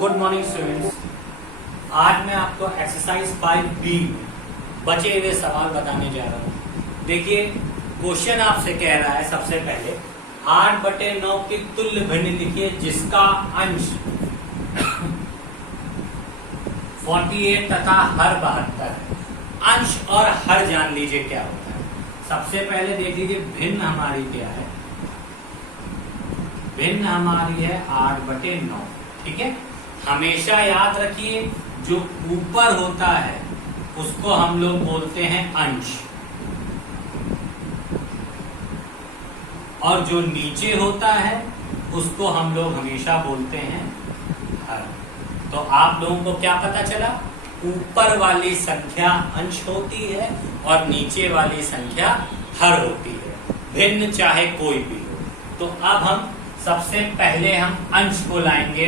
Good morning students. आज मैं आपको एक्सरसाइज 5B बचे हुए सवाल बताने जा रहा हूँ। देखिए, क्वेश्चन आपसे कह रहा है सबसे पहले 8/9 की तुल्य भिन्न लिखिए जिसका अंश 48 तथा हर 72 है। अंश और हर जान लीजिए क्या होता है। सबसे पहले देख लीजिए भिन्न हमारी क्या है। भिन्न हमारी है 8/9। ठीक है, हमेशा याद रखिए जो ऊपर होता है उसको हम लोग बोलते हैं अंश, और जो नीचे होता है उसको हम लोग हमेशा बोलते हैं हर। तो आप लोगों को क्या पता चला? ऊपर वाली संख्या अंश होती है और नीचे वाली संख्या हर होती है, भिन्न चाहे कोई भी हो। तो अब हम सबसे पहले हम अंश को लाएंगे,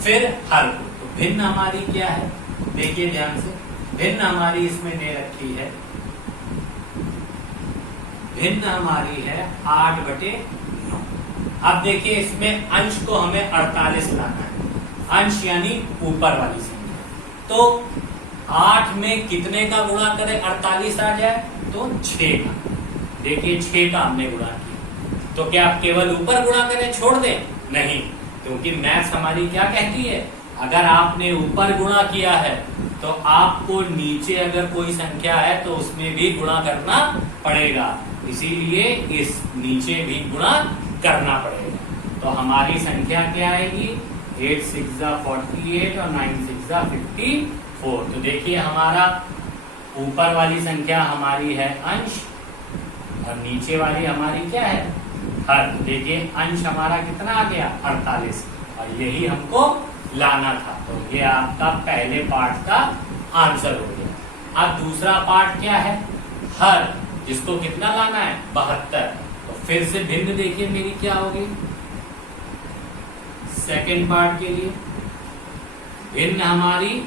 फिर हर को। तो भिन्न हमारी क्या है, देखिए ध्यान से। भिन्न हमारी इसमें दे रखी है, भिन्न हमारी है 8/9। अब देखिए इसमें अंश को हमें 48 लाना है, अंश यानी ऊपर वाली संख्या। तो 8 में कितने का गुणा करें 48 आ जाए? तो 6 का। देखिए 6 का हमने गुणा किया, तो क्या आप केवल ऊपर गुणा करें छोड़ दें? नहीं, क्योंकि मैथ्स हमारी क्या कहती है, अगर आपने ऊपर गुणा किया है तो आपको नीचे अगर कोई संख्या है तो उसमें भी गुणा करना पड़ेगा, इसीलिए इस नीचे भी गुणा करना पड़ेगा। तो हमारी संख्या क्या आएगी? 8 6 48 और 9 6 54। तो देखिए हमारा ऊपर वाली संख्या हमारी है अंश और नीचे वाली हमारी क्या है? हर। देखिए अंश हमारा कितना आ गया? 48, और यही हमको लाना था। तो ये आपका पहले पार्ट का आंसर हो गया। अब दूसरा पार्ट क्या है? हर, जिसको कितना लाना है? 72। तो फिर से भिन्न देखिए मेरी क्या होगी सेकेंड पार्ट के लिए। भिन्न हमारी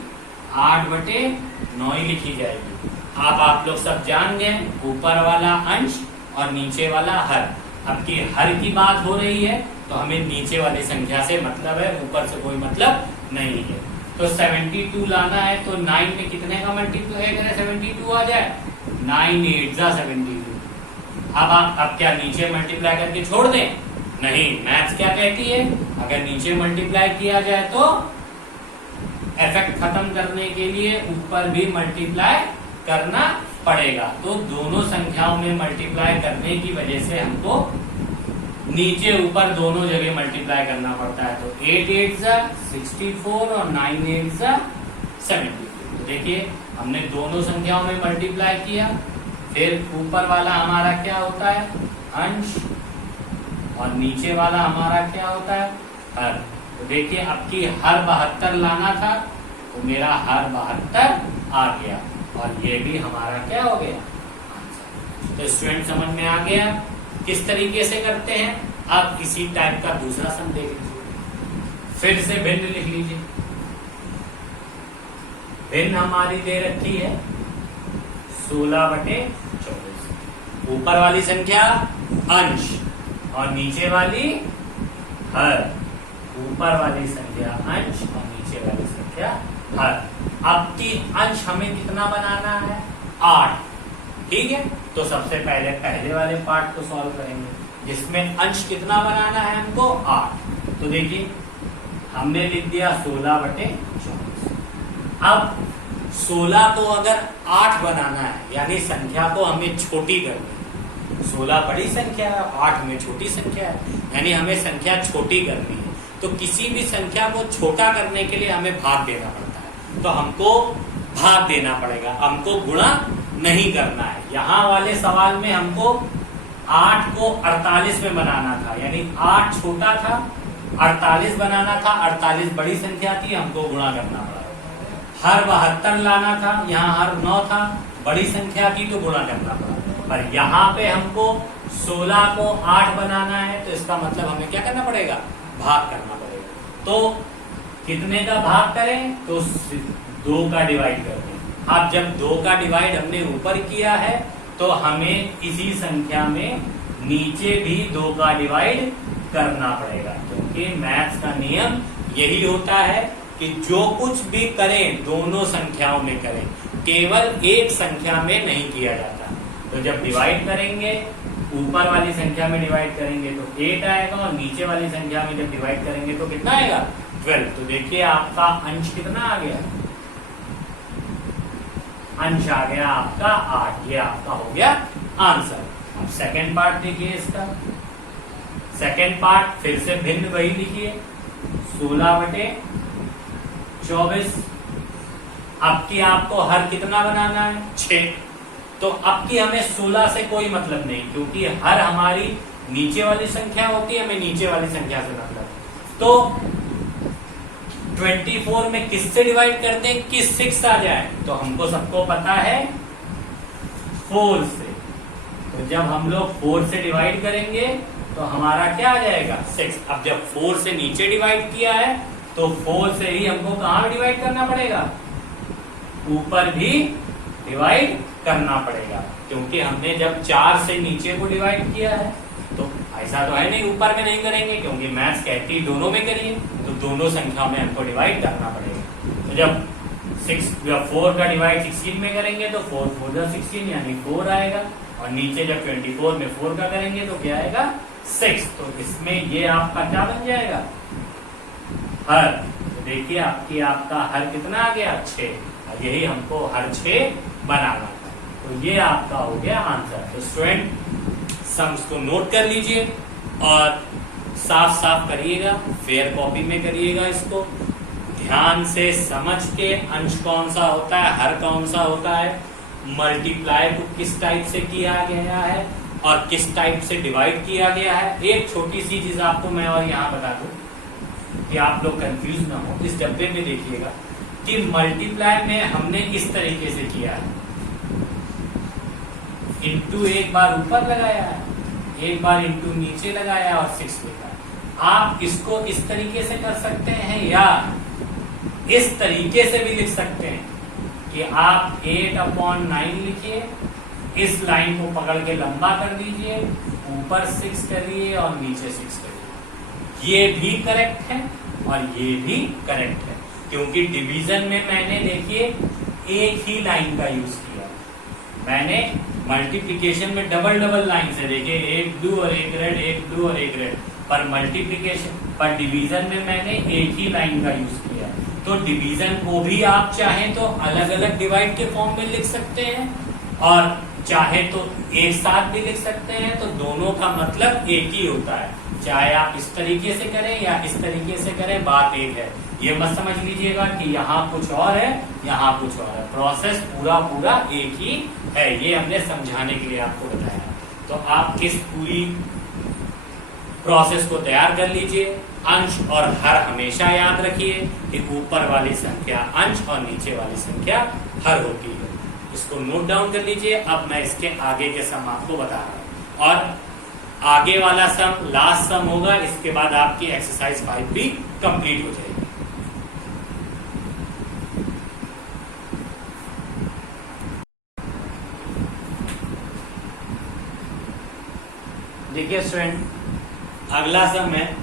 8/9 ही लिखी जाएगी। अब आप लोग सब जान गए, ऊपर वाला अंश और नीचे वाला हर। अब की हर की बात हो रही है तो हमें नीचे वाली संख्या से मतलब है, ऊपर से कोई मतलब नहीं है। तो 72 लाना है, तो 9 में कितने का मल्टीप्लाई करें 72 आ जाए? 9 8 72। अब क्या नीचे मल्टीप्लाई करके छोड़ दें? नहीं, मैथ्स क्या कहती है, अगर नीचे मल्टीप्लाई किया जाए तो इफेक्ट खत्म करने के लिए ऊपर भी मल्टीप्लाई करना पड़ेगा। तो दोनों संख्याओं में मल्टीप्लाई करने की वजह से हमको नीचे ऊपर दोनों जगह मल्टीप्लाई करना पड़ता है। तो 8 8 64 और 9 8 72। तो देखिए हमने दोनों संख्याओं में मल्टीप्लाई किया, फिर ऊपर वाला हमारा क्या होता है? अंश, और नीचे वाला हमारा क्या होता है? हर। तो देखिए अब की हर 72 लाना था, तो मेरा हर 72 आ गया, और ये भी हमारा क्या हो गया? आंसर। तो स्टूडेंट समझ में आ गया किस तरीके से करते हैं। अब इसी टाइप का दूसरा सम देख लीजिए, फिर से भिन्न लिख लीजिए। भिन्न हमारी दे रखी है 16/24। ऊपर वाली संख्या अंश और नीचे वाली हर। ऊपर वाली संख्या अंश और नीचे वाली संख्या हर। अब की अंश हमें कितना बनाना है? 8। ठीक है, तो सबसे पहले वाले पार्ट को सॉल्व करेंगे, जिसमें अंश कितना बनाना है हमको? 8। तो देखिए हमने लिख दिया 16/24। अब 16 को अगर 8 बनाना है, यानी संख्या को हमें छोटी करनी है। 16 बड़ी संख्या है, 8 में छोटी संख्या है, यानी हमें संख्या छोटी करनी है। तो किसी भी संख्या को छोटा करने के लिए हमें भाग देना पड़ता है, तो हमको भाग देना पड़ेगा, हमको गुणा नहीं करना है। यहाँ वाले सवाल में हमको 8 को 48 में बनाना था, यानी 8 छोटा था, 48 बनाना था, 48 बड़ी संख्या थी, हमको गुणा करना पड़ा। हर 72 लाना था, यहाँ हर 9 था, बड़ी संख्या थी तो गुणा करना पड़ा। पर यहाँ पे हमको 16 को 8 बनाना है, तो इसका मतलब हमें क्या करना पड़ेगा? भाग करना पड़ेगा। तो कितने का भाग करें? तो 2 का डिवाइड कर दें। अब जब 2 का डिवाइड हमने ऊपर किया है तो हमें इसी संख्या में नीचे भी 2 का डिवाइड करना पड़ेगा, क्योंकि मैथ्स का नियम यही होता है कि जो कुछ भी करें दोनों संख्याओं में करें, केवल एक संख्या में नहीं किया जाता। तो जब डिवाइड करेंगे, ऊपर वाली संख्या में डिवाइड करेंगे तो 8 आएगा, और नीचे वाली संख्या में जब डिवाइड करेंगे तो कितना आएगा? 12। तो देखिए आपका अंश कितना आ गया? अंश आ गया आपका 8। ये आपका हो गया आंसर। अब सेकेंड पार्ट देखिए इसका। सेकेंड पार्ट फिर से भिन्न वही लिखिए, 16/24। अब की आपको हर कितना बनाना है? 6। तो अब की हमें 16 से कोई मतलब नहीं, क्योंकि हर हमारी नीचे वाली संख्या होती है, हमें नीचे वाली संख्या से मतलब। तो 24 में किससे डिवाइड कर दें कि 6 आ जाए? तो हमको सबको पता है 4 से। तो जब हम लोग 4 से डिवाइड करेंगे तो हमारा क्या आ जाएगा? 6। अब जब 4 से नीचे डिवाइड किया है तो 4 से ही हमको कहाँ डिवाइड करना पड़ेगा? ऊपर भी डिवाइड करना पड़ेगा, क्योंकि हमने जब 4 से नीचे को डिवाइड किया है तो ऐसा तो है नहीं ऊपर में नहीं करेंगे, क्योंकि मैथ्स कहती है दोनों में करिए, तो दोनों संख्या में हमको डिवाइड करना पड़ेगा। तो जब 4 का डिवाइड 16 में करेंगे तो 4 4 16 यानी 4 आएगा, और नीचे जब 24 में 4 का करेंगे तो क्या आएगा? 6। तो इसमें ये आपका क्या बन जाएगा? हर। तो देखिए आपका हर कितना आ गया? 6। और यही हमको हर 6 बनाना था। तो ये आपका हो गया आंसर। तो स्टूडेंट सम्स को नोट कर लीजिए और साफ साफ करिएगा, फेयर कॉपी में करिएगा इसको, ध्यान से समझ के अंश कौन सा होता है, हर कौन सा होता है, मल्टीप्लाई को किस टाइप से किया गया है और किस टाइप से डिवाइड किया गया है। एक छोटी सी चीज आपको मैं और यहाँ बता दूं कि आप लोग कंफ्यूज ना हो, इस डब्बे में देखिएगा कि मल्टीप्लाई में हमने किस तरीके से किया है। इंटू एक बार ऊपर लगाया है, एक बार इंटू नीचे लगाया और 6 लिखा। आप इसको इस तरीके से कर सकते हैं या इस तरीके से भी लिख सकते हैं कि आप 8/9 लिखिए, इस लाइन को पकड़ के लंबा कर दीजिए, ऊपर 6 करिए और नीचे 6 करिए। ये भी करेक्ट है और ये भी करेक्ट है, क्योंकि डिवीजन में मैंने देखिए एक ही लाइन का यूज किया। मैंने मल्टीप्लिकेशन में डबल लाइन से देखिए, एक ब्लू और एक रेड, एक ब्लू और एक रेड, पर मल्टीप्लिकेशन पर डिवीजन में मैंने एक ही लाइन का यूज किया। तो डिवीजन को भी आप चाहें तो अलग अलग डिवाइड के फॉर्म में लिख सकते हैं, और चाहे तो एक साथ भी लिख सकते हैं। तो दोनों का मतलब एक ही होता है, चाहे आप इस तरीके से करें या इस तरीके से करें, बात एक है। ये मत समझ लीजिएगा कि यहाँ कुछ और है, यहाँ कुछ और है। प्रोसेस पूरा एक ही है, ये हमने समझाने के लिए आपको बताया। तो आप इस पूरी प्रोसेस को तैयार कर लीजिए। अंश और हर हमेशा याद रखिए कि ऊपर वाली संख्या अंश और नीचे वाली संख्या हर होती है। इसको नोट डाउन कर लीजिए। अब मैं इसके आगे के सम आपको बता रहा हूँ, और आगे वाला सम लास्ट सम होगा, इसके बाद आपकी एक्सरसाइज 5 भी कंप्लीट हो जाएगी। देखिए स्टूडेंट, अगला सम है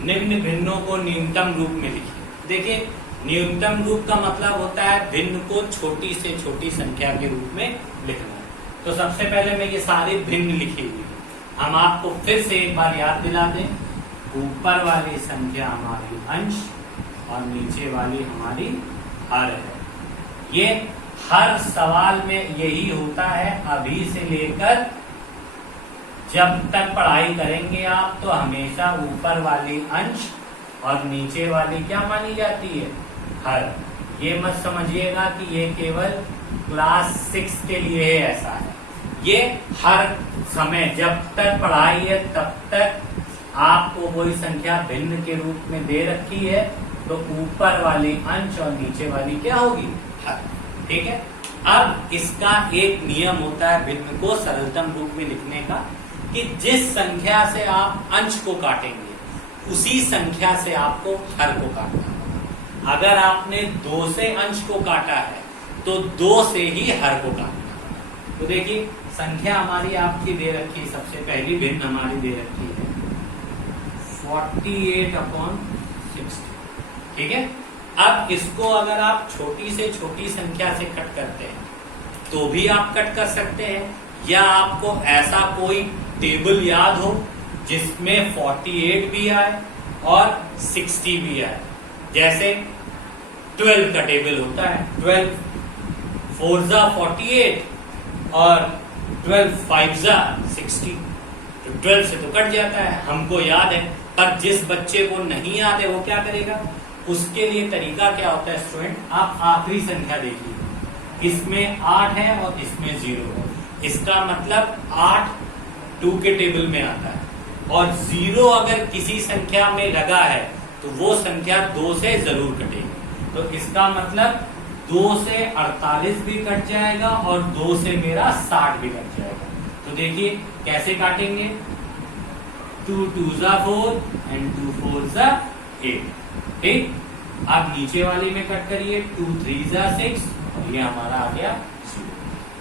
निम्न भिन्नों को न्यूनतम रूप में लिखिए। देखिए न्यूनतम रूप का मतलब होता है भिन्न को छोटी से छोटी संख्या के रूप में लिखना। तो सबसे पहले मैं ये सारी भिन्न लिखी हुई, हम आपको फिर से एक बार याद दिला दें। ऊपर वाली संख्या हमारी अंश और नीचे वाली हमारी हर है। ये हर सवाल में यही होता है। अभी से लेकर जब तक पढ़ाई करेंगे आप, तो हमेशा ऊपर वाली अंश और नीचे वाली क्या मानी जाती है? हर। ये मत समझिएगा कि ये केवल क्लास 6 के लिए है, ऐसा है। ये हर समय जब तक पढ़ाई है तब तक आपको कोई संख्या भिन्न के रूप में दे रखी है, तो ऊपर वाली अंश और नीचे वाली क्या होगी? हर। ठीक है। अब इसका एक नियम होता है भिन्न को सरलतम रूप में लिखने का, कि जिस संख्या से आप अंश को काटेंगे उसी संख्या से आपको हर को काटना होगा। अगर आपने 2 से अंश को काटा है तो 2 से ही हर को काटना होगा। तो देखिए संख्या हमारी आपकी दे रखी है, सबसे पहली भिन्न हमारी दे रखी है 48/60। ठीक है। अब इसको अगर आप छोटी से छोटी संख्या से कट करते हैं तो भी आप कट कर सकते हैं, या आपको ऐसा कोई टेबल याद हो जिसमें 48 भी आए और 60 भी आए। जैसे 12 का टेबल होता है, 12 4 48 और 12 5 60। तो 12 से तो कट जाता है, हमको याद है। पर जिस बच्चे को नहीं याद है वो क्या करेगा, उसके लिए तरीका क्या होता है स्टूडेंट, आप आखिरी संख्या देखिए, इसमें 8 है और इसमें 0 है। इसका मतलब 8 2 के टेबल में आता है, और 0 अगर किसी संख्या में लगा है तो वो संख्या 2 से जरूर कटेगी। तो इसका मतलब 2 से 48 भी कट जाएगा और 2 से मेरा 60 भी कट जाएगा। तो देखिए कैसे काटेंगे, 2 2s 4 and 2 4s 8। ठीक। अब नीचे वाले में कट करिए, 2 3s 6 और ये हमारा आ गया 0।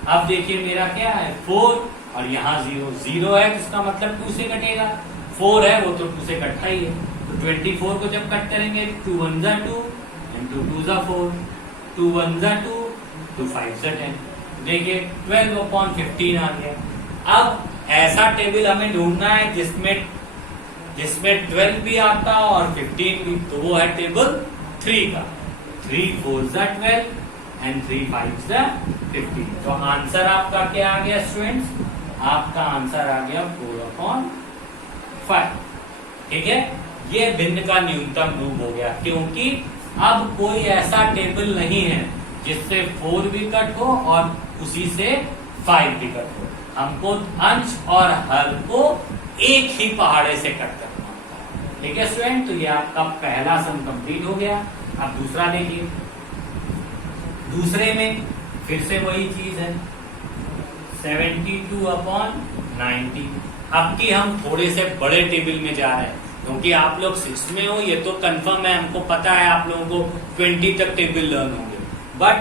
अब देखिए मेरा क्या है, 4 और यहाँ 0 है, इसका मतलब 2 से कटेगा। 4 है वो तो 2 से कटता ही है। तो 24 को जब कट करेंगे, 2 1s 2 and 2 2s 4, 2 1s 2, 2 5s 10। देखिए 12/15 आ गया। अब ऐसा टेबल हमें ढूंढना है जिसमें 12 भी आता और 15 भी, तो वो है टेबल 3 का। 3 4s 12 and 3 5s 15। तो आंसर आपका क्या आ गया स्टूडेंट्स, आपका आंसर आ गया 4/5। ठीक है। ये भिन्न का न्यूनतम रूप हो गया, क्योंकि अब कोई ऐसा टेबल नहीं है जिससे 4 भी कट हो और उसी से 5 भी कट हो। हमको अंश और हर को एक ही पहाड़े से कट करना होता है। ठीक है स्टूडेंट। तो ये आपका पहला सम कंप्लीट हो गया। अब दूसरा देखिए, दूसरे में फिर से वही चीज है, 72/90। अब की हम थोड़े से बड़े टेबल में जा रहे हैं, क्योंकि आप लोग 6 में हो, ये तो कंफर्म है, हमको पता है आप लोगों को 20 तक टेबल लर्न होंगे। बट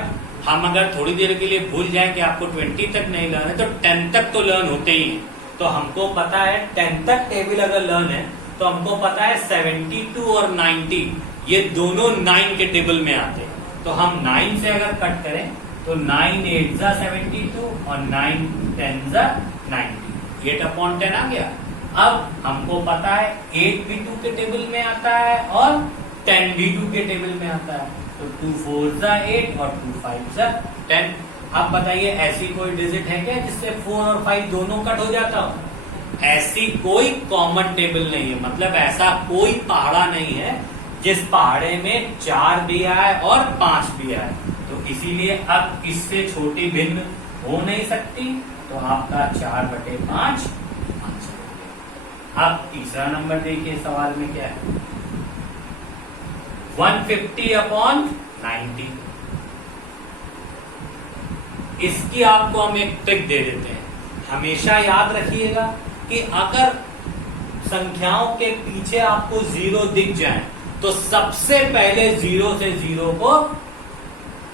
हम अगर थोड़ी देर के लिए भूल जाए कि आपको 20 तक नहीं लर्न है, तो 10 तक तो लर्न होते ही हैं। तो हमको पता है 10 तक टेबल अगर लर्न है तो हमको पता है 72 और 90 ये दोनों 9 के टेबल में आते हैं। तो हम 9 से अगर कट करें तो 9 8s 72 और 9 10s 90, 8/10 आ गया। अब हमको पता है 8 भी 2 के टेबल में आता है और 10 भी 2 के टेबल में आता है। तो 2 4s 8 और 2 5s 10। अब बताइए ऐसी कोई डिजिट है क्या जिससे 4 और 5 दोनों कट हो जाता हो? ऐसी कोई कॉमन टेबल नहीं है, मतलब ऐसा कोई पहाड़ा नहीं है जिस पहाड़े में 4 भी आए और 5 भी आए। तो इसीलिए अब इससे छोटी भिन्न हो नहीं सकती। तो आपका 4/5 आंसर हो गया। अब तीसरा नंबर देखिए, सवाल में क्या है, 150/90। इसकी आपको हम एक ट्रिक दे देते हैं। हमेशा याद रखिएगा कि अगर संख्याओं के पीछे आपको 0 दिख जाए तो सबसे पहले 0 से 0 को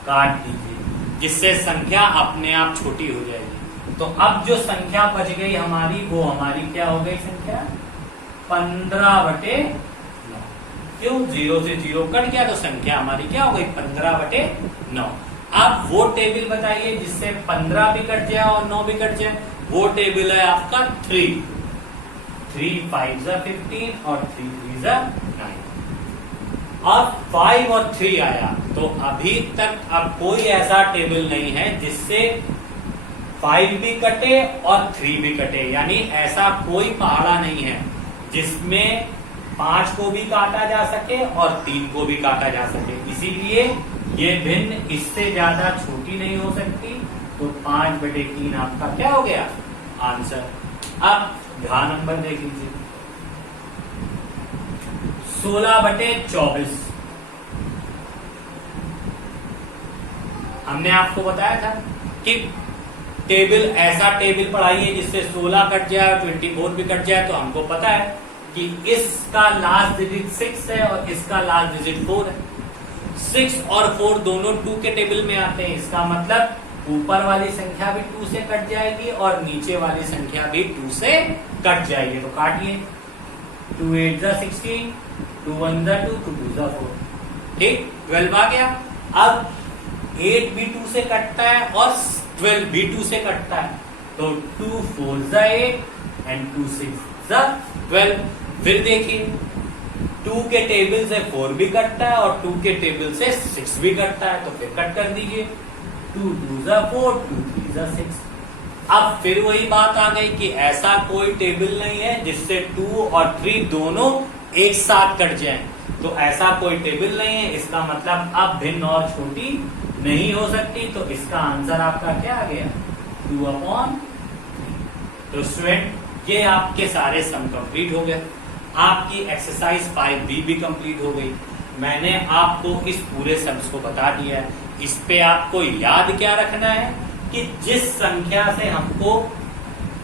काट दीजिए, जिससे संख्या अपने आप छोटी हो जाएगी। तो अब जो संख्या बच गई हमारी, वो हमारी क्या हो गई संख्या, 15/9। क्यों, 0 से 0 कट गया तो संख्या हमारी क्या हो गई, 15/9। अब वो टेबल बताइए जिससे 15 भी कट जाए और 9 भी कट जाए। वो टेबल है आपका 3 5s 15 और 3 3s 9। अब 5 और 3 आया तो अभी तक अब कोई ऐसा टेबल नहीं है जिससे 5 भी कटे और 3 भी कटे, यानी ऐसा कोई पहाड़ा नहीं है जिसमें 5 को भी काटा जा सके और 3 को भी काटा जा सके। इसीलिए ये भिन्न इससे ज्यादा छोटी नहीं हो सकती। तो 5/3 आपका क्या हो गया आंसर। अब ध्यान नंबर देख लीजिए, 16/24। हमने आपको बताया था कि टेबल, ऐसा टेबल पढ़ाइए जिससे 16 कट जाए, 24 भी कट जाए। तो हमको पता है कि इसका लास्ट डिजिट 6 है और इसका लास्ट डिजिट 4 है। 6 और 4 दोनों 2 के टेबल में आते हैं। इसका मतलब ऊपर वाली संख्या भी 2 से कट जाएगी और नीचे वाली संख्या भी 2 से कट जाएगी। तो काटिए, 2 8 जा 16, 2 1 जा 2, 2 2 जा 4। ठीक, 12 आ गया। अब 8 भी 2 से कटता है और 12 भी 2 से कटता है, तो 2 4 जा 8 एंड 2 6 जा 12। फिर देखिए 2 के टेबल से 4 भी कटता है और 2 के टेबल से 6 भी कटता है, तो फिर कट कर दीजिए। 2 2 जा 4, 2 3 जा 6। अब फिर वही बात आ गई कि ऐसा कोई टेबल नहीं है जिससे 2 और 3 दोनों एक साथ कट जाएं, तो ऐसा कोई टेबल नहीं है। इसका मतलब अब भिन्न और छोटी नहीं हो सकती, तो इसका आंसर आपका क्या आ गया, 2/3। तो स्टूडेंट ये आपके सारे सम कंप्लीट हो गए। आपकी एक्सरसाइज 5B भी कंप्लीट हो गई। मैंने आपको इस पूरे सम्स को बता दिया है। इस पे आपको याद क्या रखना है कि जिस संख्या से हमको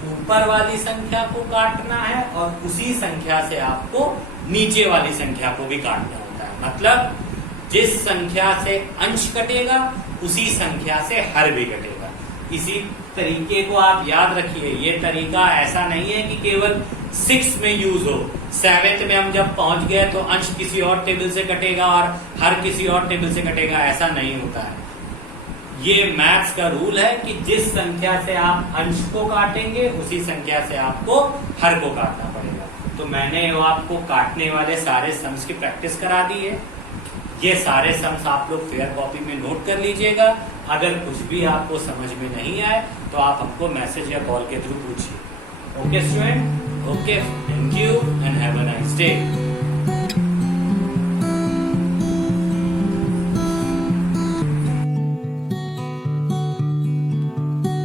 ऊपर वाली संख्या को काटना है और उसी संख्या से आपको नीचे वाली संख्या को भी काटना होता है। मतलब जिस संख्या से अंश कटेगा उसी संख्या से हर भी कटेगा। इसी तरीके को आप याद रखिए। ये तरीका ऐसा नहीं है कि केवल 6 में यूज हो, 7th में हम जब पहुंच गए तो अंश किसी और टेबल से कटेगा और हर किसी और टेबल से कटेगा, ऐसा नहीं होता है। ये मैथ्स का रूल है कि जिस संख्या से आप अंश को काटेंगे उसी संख्या से आपको हर को काटना पड़ेगा। तो मैंने वो आपको काटने वाले सारे सम्स की प्रैक्टिस करा दी है। ये सारे सम्स आप लोग फेयर कॉपी में नोट कर लीजिएगा। अगर कुछ भी आपको समझ में नहीं आए तो आप हमको मैसेज या कॉल के थ्रू पूछिए। Okay student, okay, thank you and have a nice day.